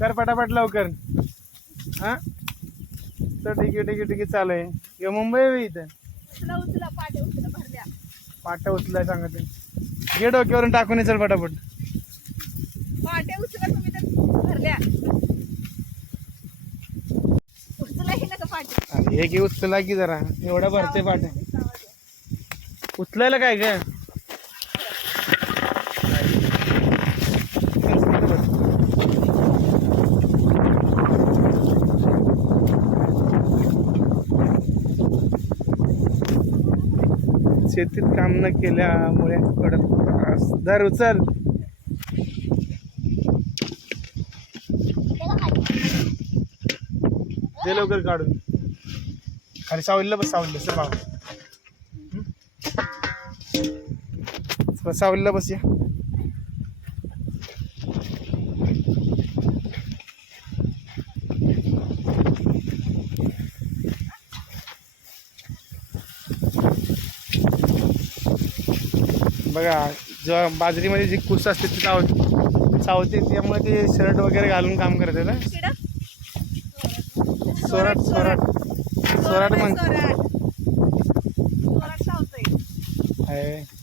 कर पटापट लवकर. हा? तर ठीक आहे ठीक आहे ठीक आहे चालू आहे. किंवा मुंबई आहे इथं. उचला उचला पाटे उचला भरल्या पाट्या उचलाय सांगत. घे डोक्यावरून टाकून ये चल पटापट. पाटे उचला तुम्ही तर भरल्या उचला हे नका पाटे अरे हे घे उचला की जरा. एवढा भरते पाट्या. उचलायला काय ग? शेतीत काम न केल्यामुळे कडक त्रास. धर उचल. दे लवकर काढून. खाली सावलीला बस सावलीला. सर बाबा. सावलीला बस या. बघा जेव्हा बाजरीमध्ये जी कुस असते ती चाव चावते त्यामुळे ते शर्ट वगैरे घालून काम करते ना? सोराट सोराट. सोराट म्हण आहे.